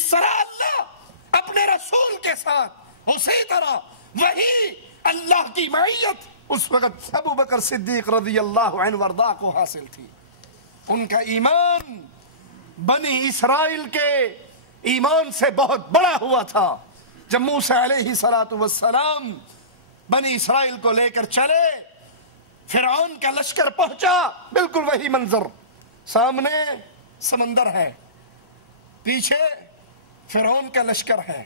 جس طرح اللہ اپنے رسول کے ساتھ، اسی طرح وہی اللہ کی معیت اس وقت ابو بکر صدیق رضی اللہ عنہ وارضاہ کو حاصل تھی۔ ان کا ایمان بنی اسرائیل کے ایمان سے بہت بڑا ہوا تھا۔ جب موسیٰ علیہ السلام بنی اسرائیل کو لے کر چلے، فرعون کا لشکر پہنچا، بالکل وہی منظر، سامنے سمندر ہے، پیچھے فرعون کا لشکر ہے،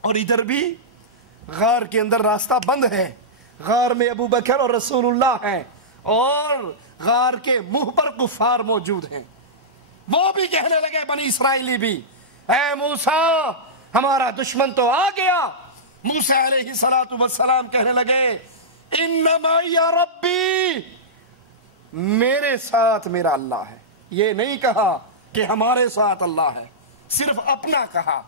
اور ادھر بھی غار کے اندر راستہ بند ہے، غار میں ابو بکر اور رسول اللہ ہیں، اور غار کے منہ پر کفار موجود ہیں۔ وہ بھی کہنے لگے، بنی اسرائیلی بھی، اے موسیٰ ہمارا دشمن تو آ گیا۔ موسیٰ علیہ السلام کہنے لگے، انما یا ربی، میرے ساتھ میرا اللہ ہے۔ یہ نہیں کہا کہ ہمارے ساتھ اللہ ہے، صرف اپنا کہا،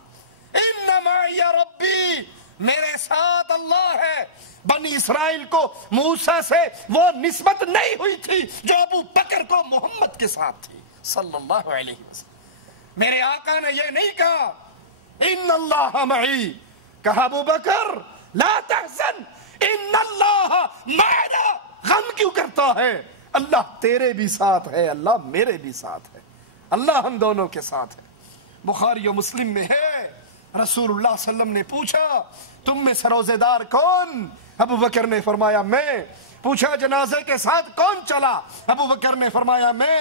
انما یا ربی، میرے ساتھ اللہ ہے۔ بنی اسرائیل کو موسیٰ سے وہ نسبت نہیں ہوئی تھی جو ابو بکر کو محمد کے ساتھ تھی صلی اللہ علیہ وسلم۔ میرے آقا نے یہ نہیں کہا ان اللہ معی، کہا ابو بکر لا تحزن ان اللہ معنا، غم کیوں کرتا ہے؟ اللہ تیرے بھی ساتھ ہے، اللہ میرے بھی ساتھ ہے، اللہ ہم دونوں کے ساتھ ہے۔ بخاری و مسلم میں ہے، رسول اللہ صلی اللہ علیہ وسلم نے پوچھا تم میں سے روزے دار کون؟ ابو بکر نے فرمایا میں۔ پوچھا جنازے کے ساتھ کون چلا؟ ابو بکر نے فرمایا میں۔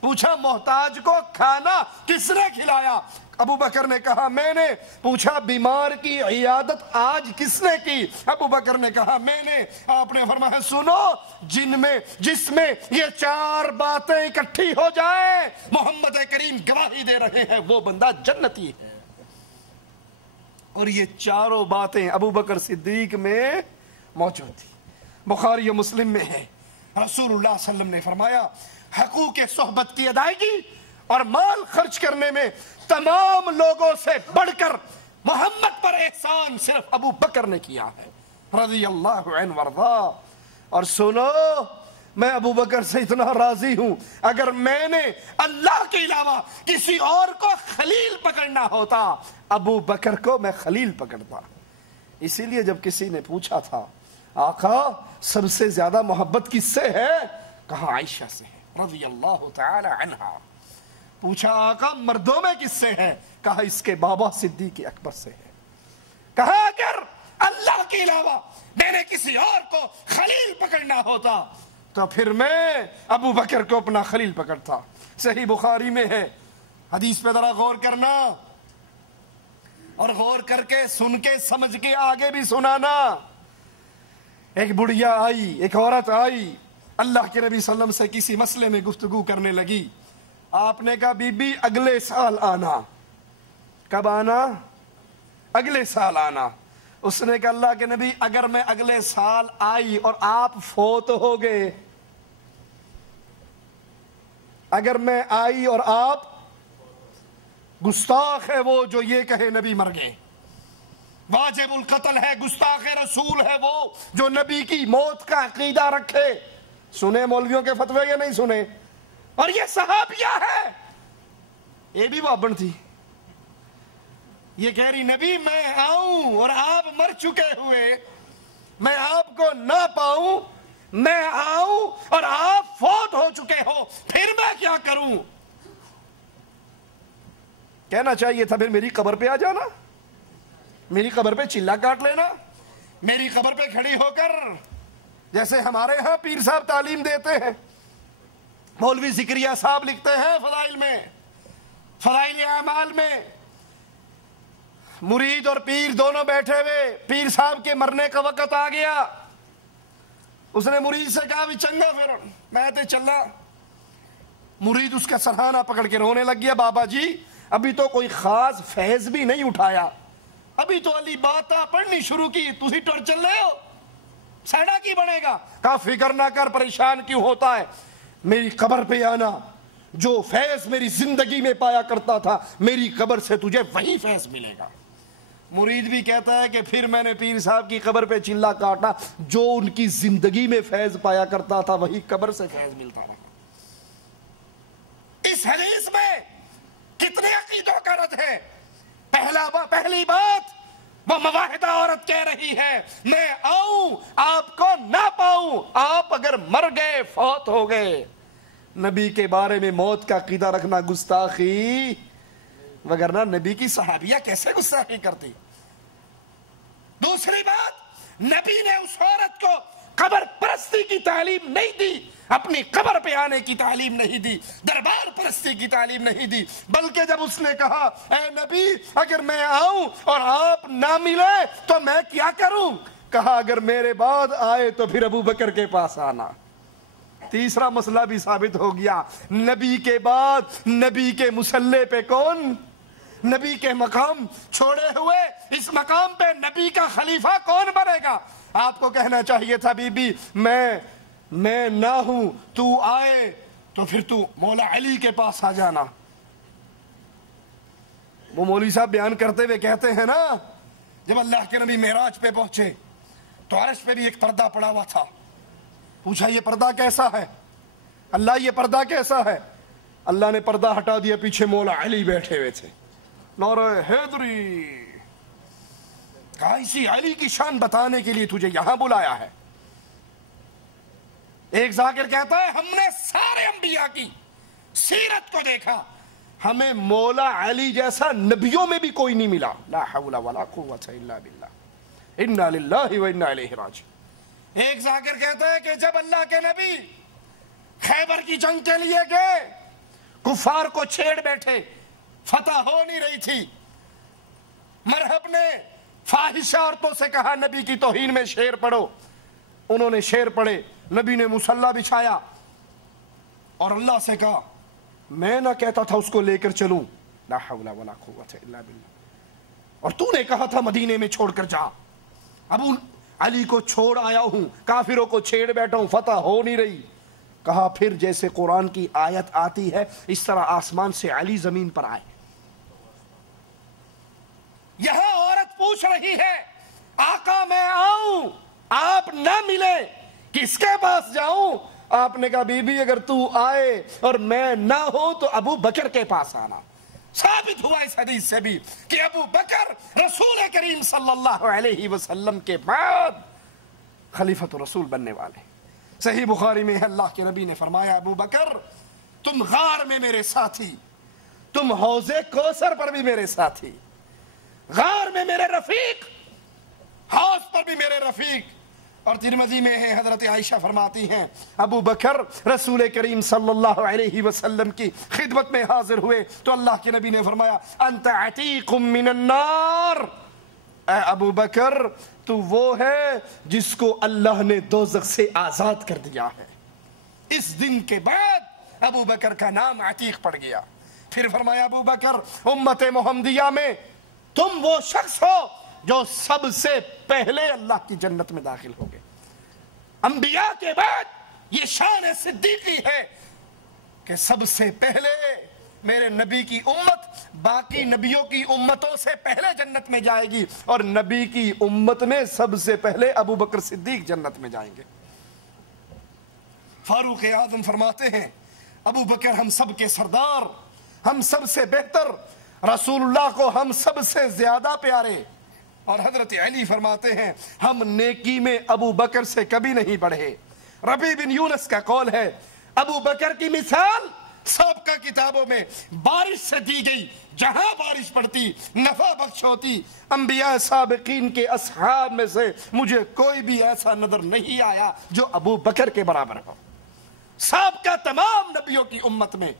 پوچھا محتاج کو کھانا کس نے کھلایا؟ ابو بکر نے کہا میں نے۔ پوچھا بیمار کی عیادت آج کس نے کی؟ ابو بکر نے کہا میں نے۔ آپ نے فرمایا سنو، جس میں یہ چار باتیں اکٹھی ہو جائیں، محمد کریم گواہی دے رہے ہیں وہ بندہ جنتی ہے۔ اور یہ چاروں باتیں ابو بکر صدیق میں موجود تھی۔ بخاری و مسلم میں ہے، رسول اللہ صلی اللہ علیہ وسلم نے فرمایا حقوق صحبت کی ادائیگی اور مال خرچ کرنے میں تمام لوگوں سے بڑھ کر محمد پر احسان صرف ابو بکر نے کیا ہے رضی اللہ عنہ وارضا۔ اور سنو، میں ابو بکر سے اتنا راضی ہوں، اگر میں نے اللہ کے علاوہ کسی اور کو خلیل پکڑنا ہوتا، ابو بکر کو میں خلیل پکڑتا۔ اسی لیے جب کسی نے پوچھا تھا آقا سب سے زیادہ محبت کس سے ہے؟ کہا عائشہ سے ہے رضی اللہ تعالی عنہا۔ پوچھا آقا مردوں میں کس سے ہے؟ کہا اس کے بابا صدیق اکبر سے ہے۔ کہا اگر اللہ کے علاوہ میں نے کسی اور کو خلیل پکڑنا ہوتا تو پھر میں ابو بکر کو اپنا خلیل پکڑتا۔ صحیح بخاری میں ہے، حدیث پہ ذرا غور کرنا، اور غور کر کے سن کے سمجھ کے آگے بھی سنانا۔ ایک بڑھیا آئی، ایک عورت آئی، اللہ کے نبی صلی اللہ علیہ وسلم سے کسی مسئلے میں گفتگو کرنے لگی۔ آپ نے کہا بی بی اگلے سال آنا۔ کب آنا؟ اگلے سال آنا۔ اس نے کہا اللہ کے نبی اگر میں اگلے سال آئی اور آپ فوت ہو گئے، اگر میں آئی اور آپ، گستاخ ہے وہ جو یہ کہے نبی مر گئے، واجب القتل ہے، گستاخ رسول ہے وہ جو نبی کی موت کا عقیدہ رکھے۔ سنے مولویوں کے فتوے یا نہیں سنے؟ اور یہ صحابیہ ہے، یہ بھی بابن تھی، یہ کہہ رہی نبی میں آؤں اور آپ مر چکے ہوئے، میں آپ کو نہ پاؤں، میں آؤں اور آپ فوت ہو چکے ہو، پھر میں کیا کروں؟ کہنا چاہیے تھا پھر میری قبر پہ آ جانا، میری قبر پہ چلا کاٹ لینا، میری قبر پہ کھڑی ہو کر، جیسے ہمارے ہاں پیر صاحب تعلیم دیتے ہیں، مولوی ذکریہ صاحب لکھتے ہیں فضائل میں، فضائل اعمال میں، مرید اور پیر دونوں بیٹھے ہوئے، پیر صاحب کے مرنے کا وقت آ گیا، اس نے مرید سے کہا بھی چنگا پھر میں تے چلا۔ مرید اس کا سرہانہ پکڑ کے رونے لگ گیا، بابا جی ابھی تو کوئی خاص فیض بھی نہیں اٹھایا، ابھی تو علی باتاں پڑھنی شروع کی، تسی ٹر چل رہے ہو، سیڑا کی بنے گا؟ کہا فکر نہ کر، پریشان کیوں ہوتا ہے، میری قبر پہ آنا، جو فیض میری زندگی میں پایا کرتا تھا میری قبر سے تجھے وہی فیض ملے گا۔ مرید بھی کہتا ہے کہ پھر میں نے پیر صاحب کی قبر پہ چلا کاٹا، جو ان کی زندگی میں فیض پایا کرتا تھا وہی قبر سے فیض ملتا رہا۔ اس حدیث میں کتنے عقیدوں کا رد ہے؟ پہلی بات وہ مواحدہ عورت کہہ رہی ہے میں آؤں آپ کو نہ پاؤں، آپ اگر مر گئے فوت ہو گئے۔ نبی کے بارے میں موت کا عقیدہ رکھنا گستاخی، وگرنہ نبی کی صحابیہ کیسے گستاخی کرتی؟ دوسری بات، نبی نے اس عورت کو قبر پرستی کی تعلیم نہیں دی، اپنی قبر پہ آنے کی تعلیم نہیں دی، دربار پرستی کی تعلیم نہیں دی، بلکہ جب اس نے کہا اے نبی اگر میں آؤں اور آپ نہ ملے تو میں کیا کروں؟ کہا اگر میرے بعد آئے تو پھر ابو بکر کے پاس آنا۔ تیسرا مسئلہ بھی ثابت ہو گیا، نبی کے بعد نبی کے مصلی پہ کون؟ نبی کے مقام چھوڑے ہوئے اس مقام پہ نبی کا خلیفہ کون بنے گا؟ آپ کو کہنا چاہیے تھا بی بی میں نہ ہوں، تو آئے تو پھر تو مولا علی کے پاس آ جانا۔ وہ مولوی صاحب بیان کرتے ہوئے کہتے ہیں نا، جب اللہ کے نبی معراج پہ پہنچے تو عرش پہ بھی ایک پردہ پڑا ہوا تھا، پوچھا یہ پردہ کیسا ہے؟ اللہ یہ پردہ کیسا ہے؟ اللہ نے پردہ ہٹا دیا، پیچھے مولا علی بیٹھے ہوئے تھے۔ نعرہ حیدری، کہا اسی علی کی شان بتانے کے لیے تجھے یہاں بلایا ہے۔ ایک ذاکر کہتا ہے ہم نے سارے انبیاء کی سیرت کو دیکھا، ہمیں مولا علی جیسا نبیوں میں بھی کوئی نہیں ملا۔ لا حول ولا قوت الا باللہ، انا للہ و انا الیہ راجعون۔ ایک ذاکر کہتا ہے کہ جب اللہ کے نبی خیبر کی جنگ کے لیے گئے، کفار کو چھیڑ بیٹھے، فتح ہو نہیں رہی تھی، مرحب نے فاحشہ عورتوں سے کہا نبی کی توہین میں شعر پڑھو، انہوں نے شعر پڑھے، نبی نے مصلی بچھایا اور اللہ سے کہا میں نہ کہتا تھا اس کو لے کر چلوں، لا حول ولا قوت الا باللہ، اور تو نے کہا تھا مدینے میں چھوڑ کر جا، ابو علی کو چھوڑ آیا ہوں، کافروں کو چھیڑ بیٹھا ہوں، فتح ہو نہیں رہی۔ کہا پھر جیسے قرآن کی آیت آتی ہے اس طرح آسمان سے علی زمین پر آئے۔ یہاں عورت پوچھ رہی ہے آقا میں آؤں آپ نہ ملے کس کے پاس جاؤں؟ آپ نے کہا بی بی اگر تو آئے اور میں نہ ہوں تو ابو بکر کے پاس آنا۔ ثابت ہوا اس حدیث سے بھی کہ ابو بکر رسول کریم صلی اللہ علیہ وسلم کے بعد خلیفۃ رسول بننے والے۔ صحیح بخاری میں اللہ کے نبی نے فرمایا ابو بکر تم غار میں میرے ساتھی، تم حوض کوثر پر بھی میرے ساتھی، غار میں میرے رفیق، حوض پر بھی میرے رفیق۔ اور ترمذی میں ہے حضرت عائشہ فرماتی ہیں ابو بکر رسول کریم صلی اللہ علیہ وسلم کی خدمت میں حاضر ہوئے تو اللہ کے نبی نے فرمایا انت عتیق من النار، اے ابو بکر تو وہ ہے جس کو اللہ نے دوزخ سے آزاد کر دیا ہے۔ اس دن کے بعد ابو بکر کا نام عتیق پڑ گیا۔ پھر فرمایا ابو بکر امت محمدیہ میں تم وہ شخص ہو جو سب سے پہلے اللہ کی جنت میں داخل ہو گئے۔ انبیاء کے بعد یہ شان صدیقی ہے کہ سب سے پہلے میرے نبی کی امت باقی نبیوں کی امتوں سے پہلے جنت میں جائے گی، اور نبی کی امت میں سب سے پہلے ابو بکر صدیق جنت میں جائیں گے۔ فاروق اعظم فرماتے ہیں ابو بکر ہم سب کے سردار، ہم سب سے بہتر، رسول اللہ کو ہم سب سے زیادہ پیارے، اور حضرت علی فرماتے ہیں ہم نیکی میں ابو بکر سے کبھی نہیں بڑھے۔ ربیع بن یونس کا قول ہے ابو بکر کی مثال سابقہ کتابوں میں بارش سے دی گئی، جہاں بارش پڑتی نفع بخش ہوتی۔ انبیاء سابقین کے اصحاب میں سے مجھے کوئی بھی ایسا نظر نہیں آیا جو ابو بکر کے برابر ہو۔ سابقہ تمام نبیوں کی امت میں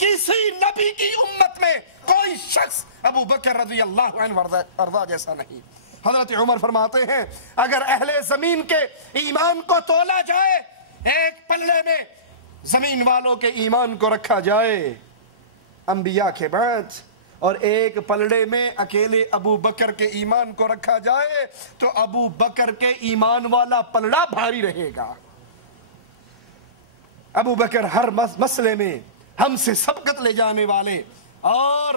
کسی نبی کی امت میں کوئی شخص ابو بکر رضی اللہ عنہ ارضا جیسا نہیں۔ حضرت عمر فرماتے ہیں اگر اہل زمین کے ایمان کو تولا جائے، ایک پلڑے میں زمین والوں کے ایمان کو رکھا جائے انبیاء کے بعد، اور ایک پلڑے میں اکیلے ابو بکر کے ایمان کو رکھا جائے تو ابو بکر کے ایمان والا پلڑا بھاری رہے گا۔ ابو بکر ہر مسئلے میں ہم سے سبقت لے جانے والے اور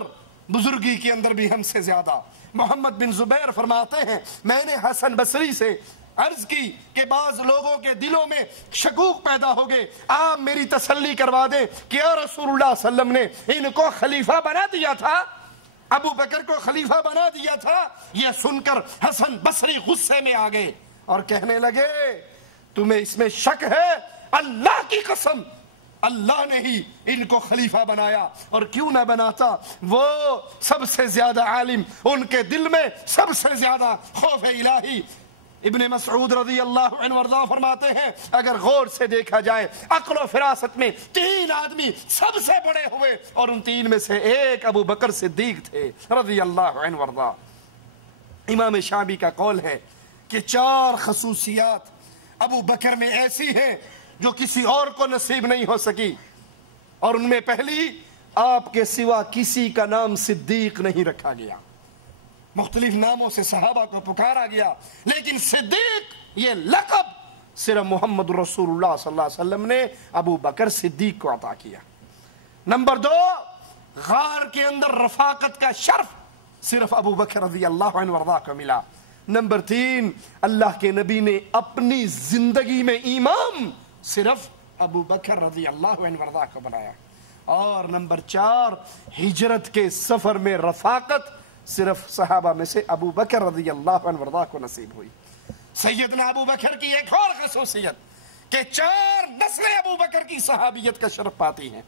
بزرگی کے اندر بھی ہم سے زیادہ۔ محمد بن زبیر فرماتے ہیں میں نے حسن بصری سے عرض کی کہ بعض لوگوں کے دلوں میں شکوک پیدا ہو گئے، آپ میری تسلی کروا دیں کہ یا رسول اللہ صلی اللہ علیہ وسلم نے ان کو خلیفہ بنا دیا تھا، ابو بکر کو خلیفہ بنا دیا تھا؟ یہ سن کر حسن بصری غصے میں آ گئے اور کہنے لگے تمہیں اس میں شک ہے؟ اللہ کی قسم اللہ نے ہی ان کو خلیفہ بنایا، اور کیوں نہ بناتا، وہ سب سے زیادہ عالم، ان کے دل میں سب سے زیادہ خوف الہی۔ ابن مسعود رضی اللہ عنہ وارضاہ فرماتے ہیں اگر غور سے دیکھا جائے عقل و فراست میں 3 آدمی سب سے بڑے ہوئے، اور ان 3 میں سے ایک ابو بکر صدیق تھے رضی اللہ عنہ وارضاہ۔ امام شعبی کا قول ہے کہ 4 خصوصیات ابو بکر میں ایسی ہیں جو کسی اور کو نصیب نہیں ہو سکی، اور ان میں پہلی، آپ کے سوا کسی کا نام صدیق نہیں رکھا گیا۔ مختلف ناموں سے صحابہ کو پکارا گیا، لیکن صدیق یہ لقب صرف محمد رسول اللہ صلی اللہ علیہ وسلم نے ابو بکر صدیق کو عطا کیا۔ نمبر 2، غار کے اندر رفاقت کا شرف صرف ابو بکر رضی اللہ عنہ وارضاہ کو ملا۔ نمبر 3، اللہ کے نبی نے اپنی زندگی میں امام صرف ابو بکر رضی اللہ عنہ وارضاہ کو بنایا۔ اور نمبر 4، ہجرت کے سفر میں رفاقت صرف صحابہ میں سے ابو بکر رضی اللہ عنہ وارضاہ کو نصیب ہوئی۔ سیدنا ابو بکر کی ایک اور خصوصیت کہ 4 نسلیں ابو بکر کی صحابیت کا شرف پاتی ہیں،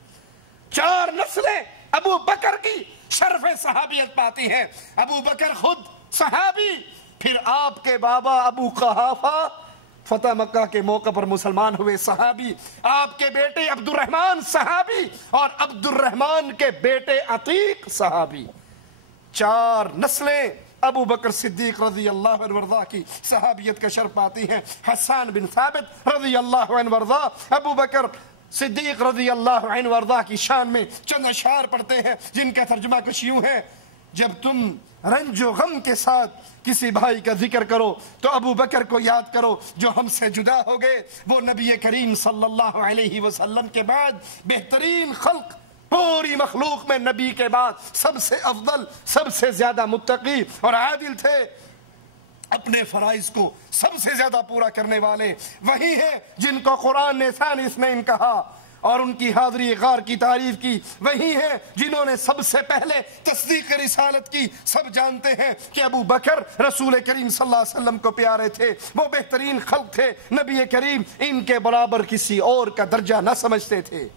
4 نسلیں ابو بکر کی شرف صحابیت پاتی ہیں۔ ابو بکر خود صحابی، پھر آپ کے بابا ابو قحافہ فتح مکہ کے موقع پر مسلمان ہوئے، صحابی، آپ کے بیٹے عبد الرحمن صحابی، اور عبد الرحمن کے بیٹے عتیق صحابی۔ 4 نسلیں ابو بکر صدیق رضی اللہ عنہ وارضاہ کی صحابیت کا شرف پاتی ہیں۔ حسان بن ثابت رضی اللہ عنہ وارضاہ ابو بکر صدیق رضی اللہ عنہ وارضاہ کی شان میں چند اشعار پڑھتے ہیں جن کا ترجمہ کچھ یوں ہے: جب تم رنج و غم کے ساتھ کسی بھائی کا ذکر کرو تو ابو بکر کو یاد کرو جو ہم سے جدا ہو گئے، وہ نبی کریم صلی اللہ علیہ وسلم کے بعد بہترین خلق، پوری مخلوق میں نبی کے بعد سب سے افضل، سب سے زیادہ متقی اور عادل تھے، اپنے فرائض کو سب سے زیادہ پورا کرنے والے وہی ہیں جن کو قرآن نے ثانی اثنین کہا اور ان کی حاضری غار کی تعریف کی، وہی ہیں جنہوں نے سب سے پہلے تصدیق رسالت کی۔ سب جانتے ہیں کہ ابو بکر رسول کریم صلی اللہ علیہ وسلم کو پیارے تھے، وہ بہترین خلق تھے، نبی کریم ان کے برابر کسی اور کا درجہ نہ سمجھتے تھے۔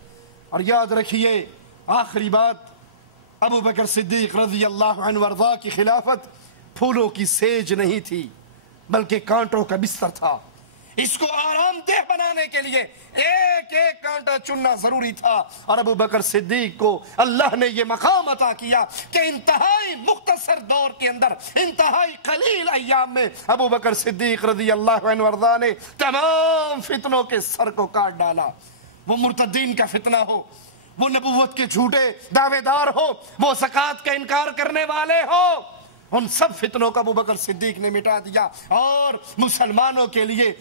اور یاد رکھیے آخری بات، ابو بکر صدیق رضی اللہ عنہ وارضاہ کی خلافت پھولوں کی سیج نہیں تھی بلکہ کانٹوں کا بستر تھا۔ اس کو آرام دہ بنانے کے لیے ایک ایک کانٹا چننا ضروری تھا، اور ابو بکر صدیق کو اللہ نے یہ مقام عطا کیا کہ انتہائی مختصر دور کے اندر، انتہائی قلیل ایام میں ابو بکر صدیق رضی اللہ عنہ وارضاہ نے تمام فتنوں کے سر کو کاٹ ڈالا۔ وہ مرتدین کا فتنہ ہو، وہ نبوت کے جھوٹے دعوے دار ہو، وہ زکوٰۃ کا انکار کرنے والے ہو، ان سب فتنوں کا ابو بکر صدیق نے مٹا دیا، اور مسلمانوں کے لیے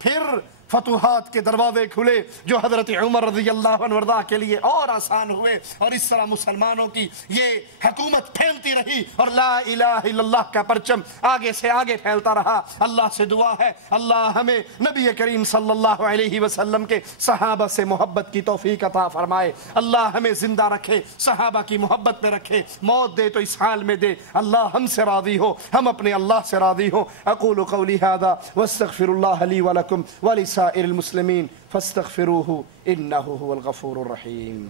پھر فتوحات کے دروازے کھلے جو حضرت عمر رضی اللہ عنہ وارضاہ کے لیے اور آسان ہوئے، اور اس طرح مسلمانوں کی یہ حکومت پھیلتی رہی اور لا الہ الا اللہ کا پرچم آگے سے آگے پھیلتا رہا۔ اللہ سے دعا ہے اللہ ہمیں نبی کریم صلی اللہ علیہ وسلم کے صحابہ سے محبت کی توفیق عطا فرمائے، اللہ ہمیں زندہ رکھے، صحابہ کی محبت میں رکھے، موت دے تو اس حال میں دے، اللہ ہم سے راضی ہو، ہم اپنے اللہ سے راضی ہو۔ اقول قولی ھذا واستغفر اللہ لی ولکم ولسائر المسلمین فاستغفروه انه هو الغفور الرحیم۔